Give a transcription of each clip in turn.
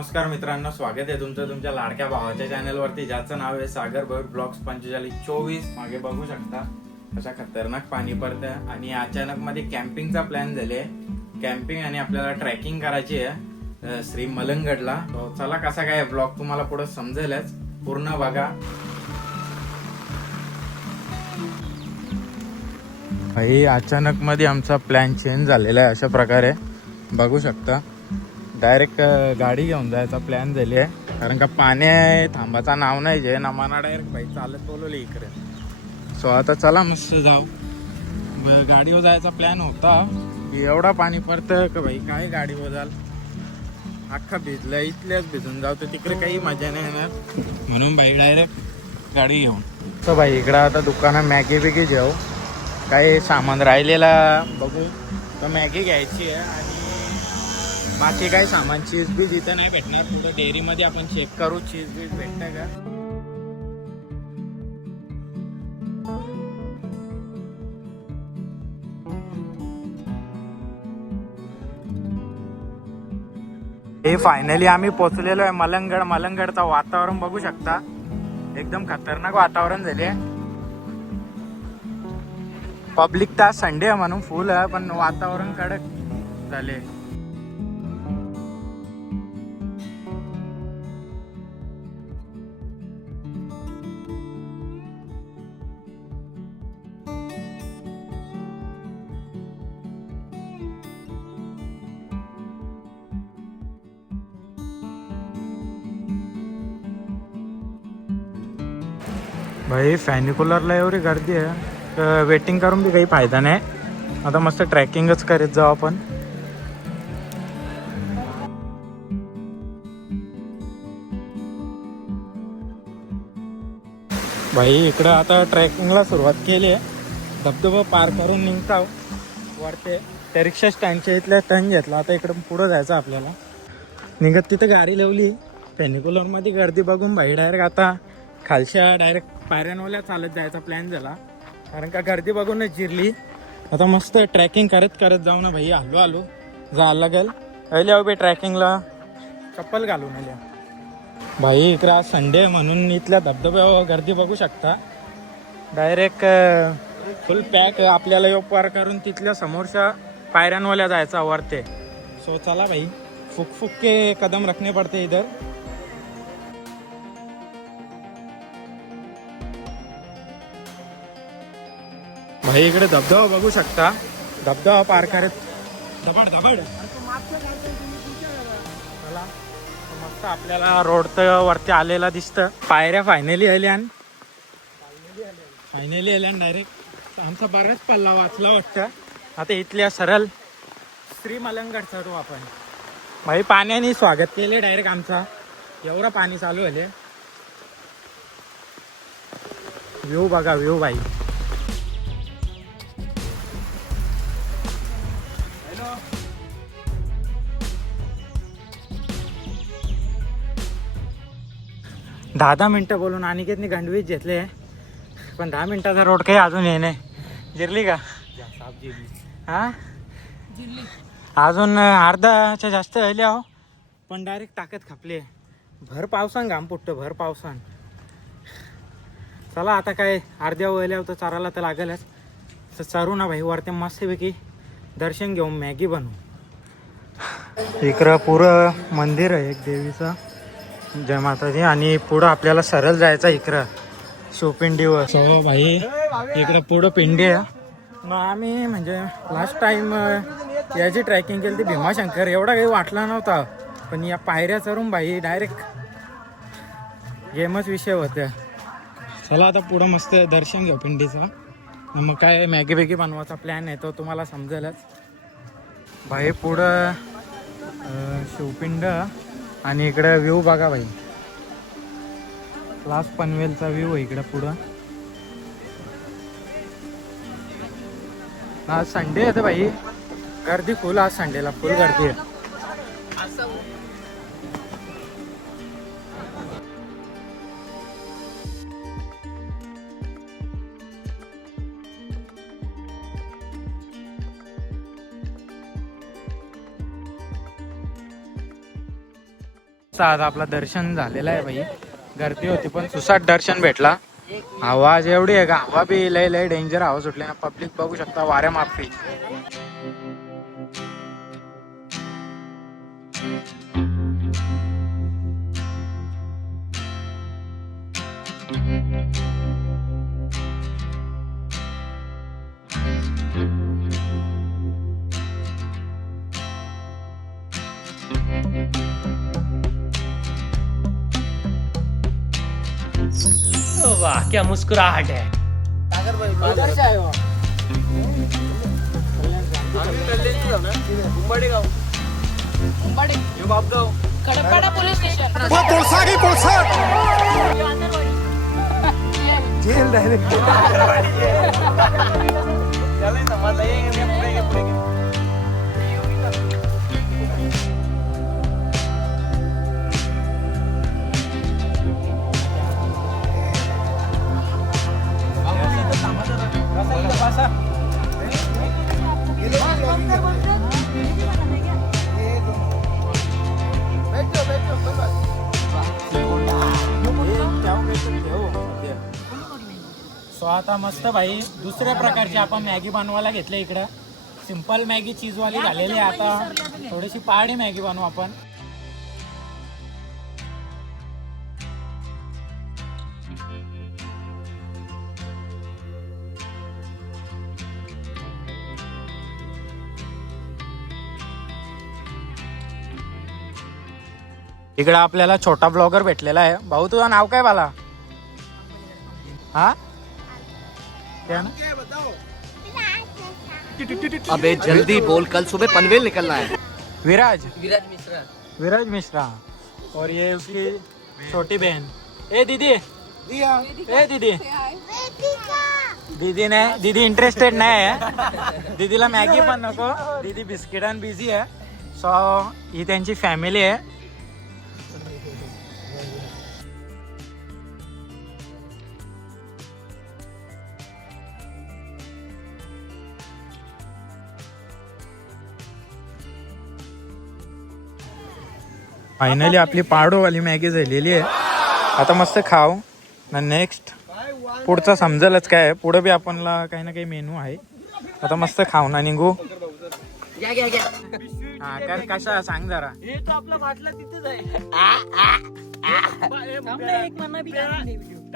नमस्कार मित्रांनो, स्वागत आहे तुमचं तुमच्या लाडक्या भावाच्या चॅनलवरती, ज्याचं नाव आहे सागर भर ब्लॉग्स 4524। मागे बघू शकता अशा खतरनाक पाणी पडतं आणि अचानक मध्ये कॅम्पिंगचा प्लॅन झाले। कॅम्पिंग आणि आपल्याला ट्रेकिंग करायची आहे श्री मलंगगडला। तो चला कसा काय ब्लॉग तुम्हाला पुढे समजेलच, पूर्ण बघा। भाई अचानक मध्ये आमचा प्लॅन चेंज झालेला आहे, अशा प्रकारे बघू शकता। डायरेक्ट गाडी घेऊन जायचा प्लॅन झाली आहे, कारण का पाणी थांबाचा नाव नाही जे ना, मला डायरेक्ट भाई चालत बोलवले इकडे। सो आता चला मस्त जाऊ। गाडीवर जायचा प्लॅन होता, एवढा पाणी पडतं का भाई काय गाडीवर जाल, अख्खा भिजलं। इथल्याच भिजून जाऊ तर तिकडे काही मजा नाही येणार, म्हणून भाई डायरेक्ट गाडी घेऊन। तर भाई इकडं आता दुकानात मॅगी बिगी घेऊ, काही सामान राहिलेला बघू तर मॅगी घ्यायची आहे। आणि बाकी काही सामान चीज बीज इथं नाही भेटणार, पुढे डेअरीमध्ये आपण चेक करू चीज बीज भेटतं का। हे फायनली आम्ही पोहोचलेलो आहे मलंगगड। मलंगगडचं वातावरण बघू शकता, एकदम खतरनाक वातावरण झाले। पब्लिक तर संडे आहे म्हणून फुल आहे, पण वातावरण कडक झाले। भाई फॅनिकुलरला एवढी गर्दी आहे तर वेटिंग करून बी काही फायदा नाही। आता मस्त ट्रॅकिंगच करीत जाऊ आपण। भाई इकडं आता ट्रॅकिंगला सुरुवात केली आहे, धबधबा पार करून निघताव वरते। त्या रिक्षा स्टँडच्या इथल्या टर्न घेतला, आता इकडं पुढं जायचं आपल्याला। निघत तिथं गाडी लावली, फॅनिकुलरमध्ये गर्दी बघून भाई डायरेक्ट आता खालच्या डायरेक्ट पायऱ्यांवाल्या चालत जायचा प्लॅन झाला, कारण का गर्दी बघूनच जिरली। आता मस्त ट्रॅकिंग करत करत जाऊ ना भाई, आलो आलो जा लागेल। पहिले उभे ट्रॅकिंगला चप्पल घालून आल्या भाई। इकडे आज संडे म्हणून इथल्या धबधब्यावर गर्दी बघू शकता, डायरेक्ट फुल पॅक। आपल्याला योग पार करून तिथल्या समोरच्या पायऱ्यांवाल्या जायचा वरते। सो चला भाई, फुक फुक के कदम रखने पडते इधर। भाई इकडे धबधबा बघू शकता, धबधबा पार करत धबड धबड चला मस्त आपल्याला रोड तर वरती आलेला दिसतं। पायऱ्या फायनली आल्यान डायरेक्ट आमचा बराच पल्ला वाचला वाटतं। आता इथल्या सरळ श्री मलंगगड चढू आपण। भाई पाण्याने स्वागत केले डायरेक्ट आमचा, एवढं पाणी चालू आहे। व्ह्यू बघा, व्ह्यू भाई। दहा मिनिटं बोलून अनिकेतने गंडवीत घेतले, पण 10 मिनिटाचा रोड काही अजून येणे जिरली का हा, अजून अर्धाच्या जास्त राहिले आहो, पण डायरेक्ट टाकत खपले। भर पावसान घाम फुटतो, भर पावसान। चला आता काय अर्ध्या वळल्यावर तर चारायला तर लागेलच, तर चारू ना भाई वरती मस्तपैकी दर्शन घेऊन मॅगी बनवू। इकडं पुरं मंदिर आहे एक देवीचं, जय माताजी। आणि पुढं आपल्याला सरळ जायचं इकडं शिवपिंडीवर। सो भाई इकडं पुढं पिंडी आहे। मग आम्ही म्हणजे लास्ट टाइम याची ट्रॅकिंग केली ती भीमाशंकर, एवढा काही वाटला नव्हता, पण या पायऱ्या चढून भाई डायरेक्ट गेमच विषय होत्या। चला आता पुढं मस्त दर्शन घेऊ पिंडीचा, मग काय मॅगी बेगी बनवायचा प्लॅन आहे तो तुम्हाला समजेलच। भाई पुढं शिवपिंड आणि इकडे व्ह्यू बघा भाई, क्लास पनवेलचा व्ह्यू आहे इकडे पुढं। आज संडे आहे भाई, गर्दी फुल, आज संडेला फुल गर्दी आहे। मस्त आज आपला दर्शन झालेला आहे भाई. गर्दी होती पण सुसाट दर्शन भेटला. आवाज एवढी आहे का, हवा बी लय लय डेंजर हवा सुटली ना. पब्लिक बघू शकता वाऱ्या माफी. वाह क्या मुस्कुराहट है. Khadakpada police station. सो आता मस्त भाई दुसऱ्या प्रकारची आपण मॅगी बनवायला घेतली इकडं. सिंपल मॅगी चीजवाली झालेली आहे. आता थोडीशी पहाडी मॅगी बनवू आपण. इकडं आपल्याला छोटा ब्लॉगर भेटलेला आहे. भाऊ तुझं नाव काय बाला? हा क्या ना? अबे जल्दी बोल, कल सुबह पनवेल निकलना है. विराज विराज मिश्रा. विराज मिश्रा. और ये उसकी छोटी बहन. ए दीदी, ए दीदी, दीदी ने दीदी इंटरेस्टेड नाही आहे. दीदीला मॅगी पण नको. दीदी बिस्किटान बिझी आहे. सो ही त्यांची फॅमिली आहे. फायनली आपली पाडोवाली मॅगी झालेली आहे. आता मस्त खाऊ ना. नेक्स्ट पुढचं समजेलच काय आहे. पुढे बी आपणला काही ना काही मेनू आहे. आता मस्त खाऊ ना निघू. हा कर कशा सांग जरा.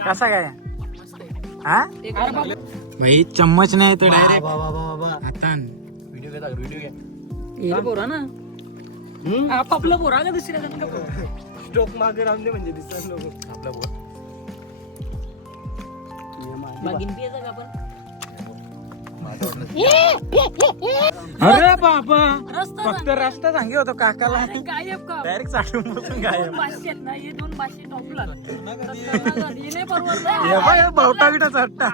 कसा काय हा भाई चम्मच नाही तर डायरेक्ट हातान व्हिडिओ पोरा ना. आपलं पोरा का दुसऱ्या स्टोक मागे राहून दे म्हणजे दिसत नको आपला बोल. अरे बाबा फक्त रस्ता सांगे होतो काकाला. गायब का डायरेक्ट साठून बसून गायब. दोन भाषे टॉपला बावटा बिटा चट्टा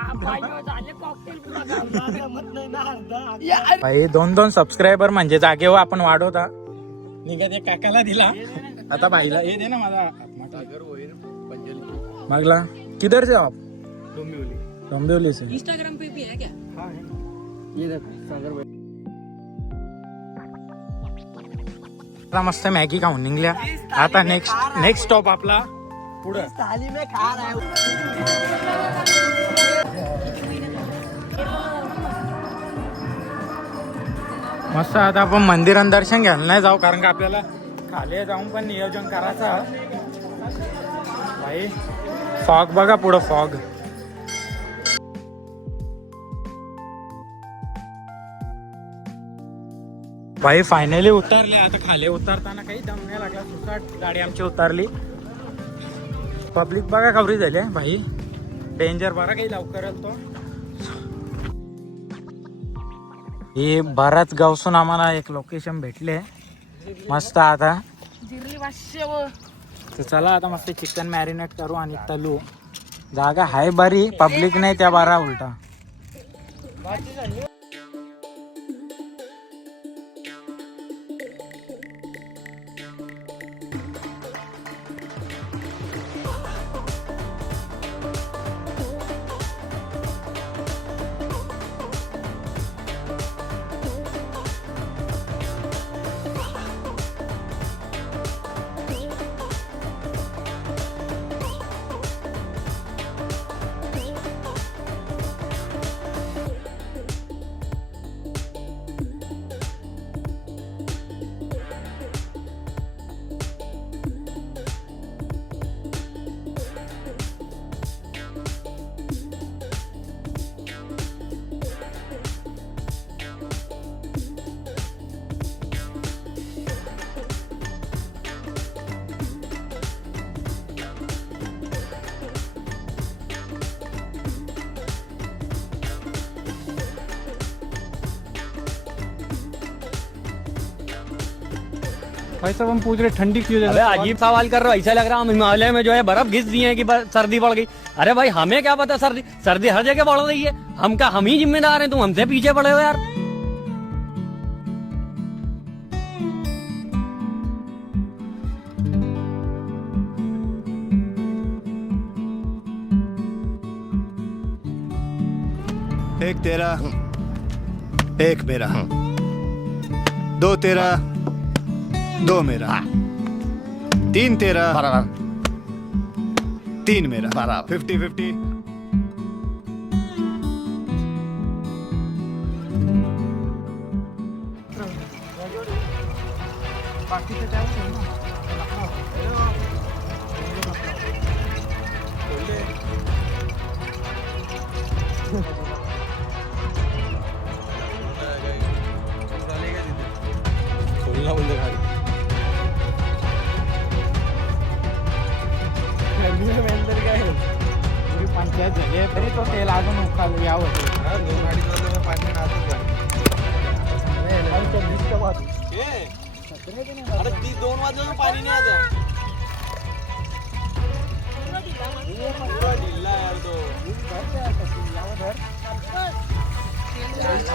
भाई. 2-2 सबस्क्रायबर म्हणजे जागेवर आपण वाढवता. निघा त्या काकाला दिला. आता भाईला हे दे ना माझा. मागला किधर से आप? डोंबिवली से. इंस्टाग्राम पे भी है क्या? आता मस्त मॅगी खाऊन निघल्या. आता नेक्स्ट स्टॉप आपला पुढं. मस्त आता आपण मंदिरात दर्शन घ्यायला नाही जाऊ कारण का आपल्याला खाली जाऊन पण नियोजन करायचं भाई. फॉग बघा पुढं फॉग. भाई फायनली उतरले. आता खाली उतरताना काही दम नाही लागला. सुसाट गाडी आमची उतरली. पब्लिक बघा कवरी झाली आहे भाई. डेंजर बरा काही लवकर आलतो. हे बराच गावसून आम्हाला एक लोकेशन भेटले मस्त. आता तर चला आता मस्त चिकन मॅरिनेट करू आणि तलू. जागा हाय बरी. पब्लिक नाही त्या बारा उलटा. भाई साहब हम पूछ रहे ठंडी क्यों अबे ज्यादा? अजीब सवाल कर रहे हो, ऐसा लग रहा है हम हिमालय में जो है बर्फ घिस दिए हैं कि सर्दी बढ़ गई। अरे भाई हमें क्या पता, सर्दी हर जगह बढ़ रही है, हम ही जिम्मेदार हैं, तुम हमसे पीछे पड़े हो यार। एक तेरा, एक मेरा, दो तेरा, दो मेरा, तीन तेरा, तीन मेरा, 50-50। पंचायत झाली तरी तो तेल अजून उकाल यावं.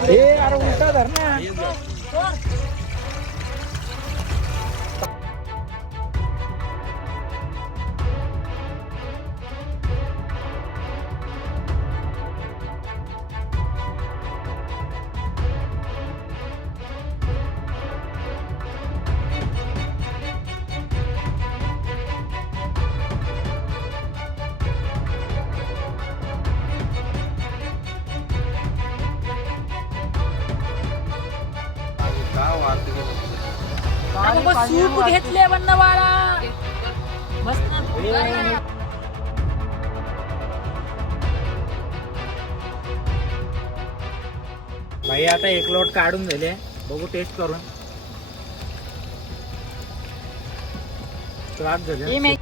ए अरे उलटा धर ना. बाबा सूप घेतले बंदवाळा मस्त. भाई आता एक लोट काढून दिले, बघू टेस्ट करून. त्रास झाले.